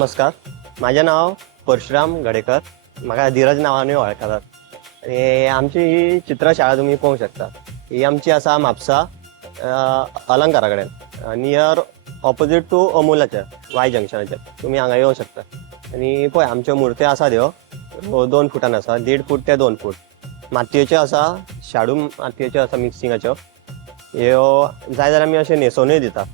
नमस्कार, माझे नाव परशुराम गडेकर. म्हाका धीरज नावाने वळखतात. आणि आमची ही चित्रशाळा तुम्ही पाहू शकता. ही आमची आसा म्हापसा अलंकारा कडेन, नियर ऑपोजिट टू अमुलाच्या वाय जंक्शनाचेर. तुम्ही हांगा येवं शकता. आणि पळय आमच्यो मुर्त्यो आसा त्यो 2 फुटान आसा, 1.5 फूट ते 2 फूट. मातयेच्यो आसा, शाडू मातयेच्यो आसा मिक्सिंगाच्यो. ह्यो जाय जाल्यार आमी अशें न्हेसोनूय दिता.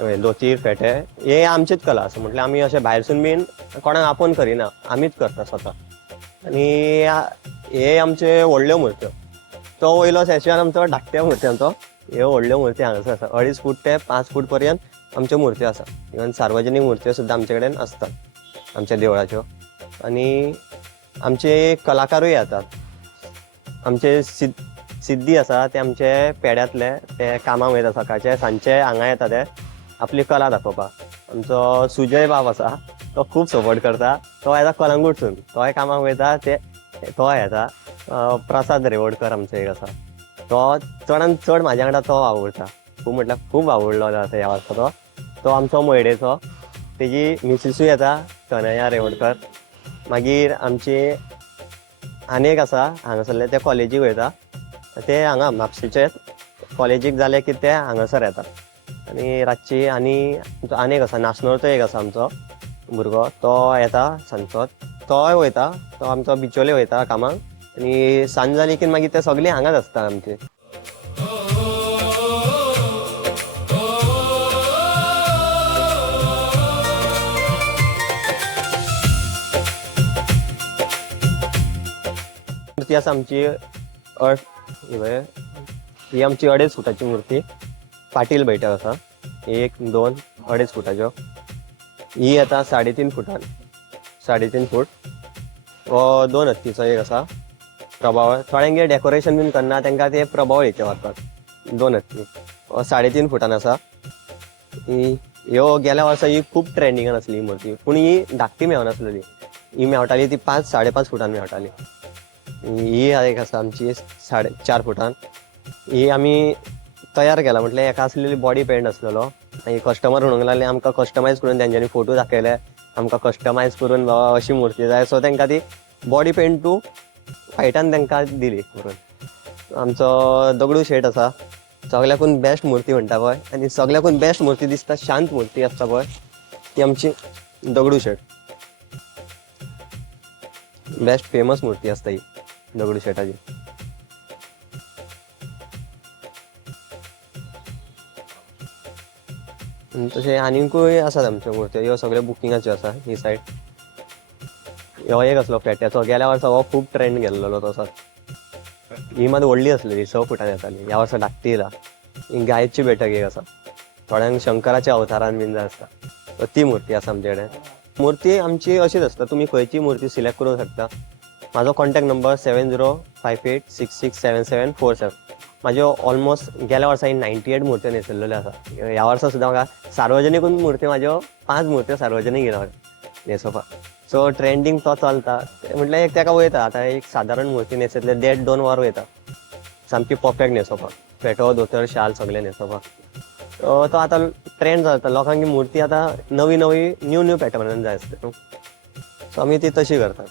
धोती फेटे हे आमचीच कला आसा. म्हटल्यार आमी अशें भायरसून बीन कोणाक आपोवन करिना, आमीच करता स्वता. आणि हे आमचे व्हडल्यो मुर्त्यो. तो वयलो सेशन आमचो धाकट्या मुर्त्यांचो. ह्यो व्हडल्यो मुर्ती हांगासर आसा. 2.5 फूट ते 5 फूट पर्यंत आमच्यो मुर्त्यो आसा. इवन सार्वजनीक मुर्त्यो सुद्दां आमचे कडेन आसतात आमच्या देवळाच्यो. आणि आमचे कलाकारूय येतात. आमचे सिद्धी आसा ते आमचे पेड्यांतले, ते कामाक वयता सकाळचे सांजचे हांगा येता ते आपली कला दाखोवपाक. आमचो सुजय बाब आसा, तो खूब सपोर्ट करता. तो येता कलंगूटसून, तोय कामाक वयता, तो येता. प्रसाद रेवडकर आमचो एक आसा, तो चडांत चड म्हाज्या वांगडा तो आवडटा. खूब म्हटल्यार खूब आवडलो आसा ह्या वर्सा तो आमचो मोयडेचो. तेजी मिसिसूय येता, कन्हैया रेवडकर. मागीर आमची आनी एक आसा हांगासरले, ते कॉलेजीक वयता. ते हांगा म्हापशेचेच कॉलेजीक जाले की ते हांगासर येता. आणि रातची आनी एक आसा, नाशनोळचो एक आसा आमचो भुरगो, तो येता सांजचो. तोय वयता, तो आमचो बिचोले वयता कामाक. आणि सांज जाली की मागीर ते सगळीं हांगाच आसता आमची. मूर्ती आसा आमची ही आमची 2.5 फुटाची मूर्ती. पाटील बैठक आसा, 1, 2, 2.5 फुटाच्यो. ही येता 3.5 फुटान, 3.5 फूट. हो 2 हत्तीचो एक आसा प्रभावळ. थोड्यांगे डेकोरेशन बीन करना तांकां ते प्रभावळीचे व्हरतात. 2 हत्ती हो 3.5 फुटान आसा. ह्यो गेल्या वर्सा ही खूब ट्रेंडिंगान आसली ही मूर्ती, पूण ही धाकटी मेळनासलेली. ही मेळटाली ती 5-5.5 फुटान मेळटाली. ही एक आसा आमची 4.5 फुटान. ही आमी तयार केला. म्हटल्यार एका आसलेली बॉडी पेंट आसलेलो, आनी कस्टमर म्हणूंक लागले आमकां कस्टमायज करून, तेंच्यांनी फोटो दाखयले आमकां कस्टमायज करून बाबा अशी मूर्ती जाय. सो तांकां ती बॉडी पेंट टू फायटान तांकां दिली करून. आमचो दगडू शेट आसा, सगल्याकून बेस्ट मूर्ती म्हणटा पळय, आनी सगल्याकून बेस्ट मूर्ती दिसता, शांत मूर्ती आसता पळय, ती आमची दगडू शेट. बेस्ट फेमस मूर्ती आसता ही दगडू शेटाची. तशें आनिकूय आसात आमच्यो मुर्त्यो. ह्यो सगळ्यो बुकिंगाच्यो आसा. ही सायड हो एक आसलो पेट्याचो. गेल्या वर्सा हो खूब ट्रेंड गेल्लो तसो. ही मात व्हडली आसलेली, 6 फुटान येताली. ह्या वर्सा धाकटी येयला. ही गायची बैठक एक आसा. थोड्यांक शंकराच्या अवतारान बीन जाय आसता, तर ती मूर्ती आसा आमचे कडेन. मूर्ती आमची अशीच आसता, तुमी खंयची मूर्ती सिलेक्ट करूंक शकता. म्हाजो कॉन्टॅक्ट नंबर 7058667747. म्हाज्यो ऑलमोस्ट गेल्या वर्सा 98 मुर्त्यो न्हेसयल्ल्यो आसा. ह्या वर्सा सुद्दां म्हाका सार्वजनीकून मुर्त्यो म्हाज्यो 5 मुर्त्यो सार्वजनीक येयला न्हेसोवपाक. सो ट्रेंडींग तो चलता. म्हटल्यार एक ताका वयता. आतां एक सादारण मुर्ती न्हेसयतले 1.5-2 वर वयता सामकी परफेक्ट न्हेसोवपाक. फेटो धोतर शाल सगळें न्हेसोवपाक. तो आतां ट्रेंड चलता. लोकांक मूर्ती आतां नवी न्यू पॅटर्नान जाय आसता न्हू. सो आमी ती तशी करता.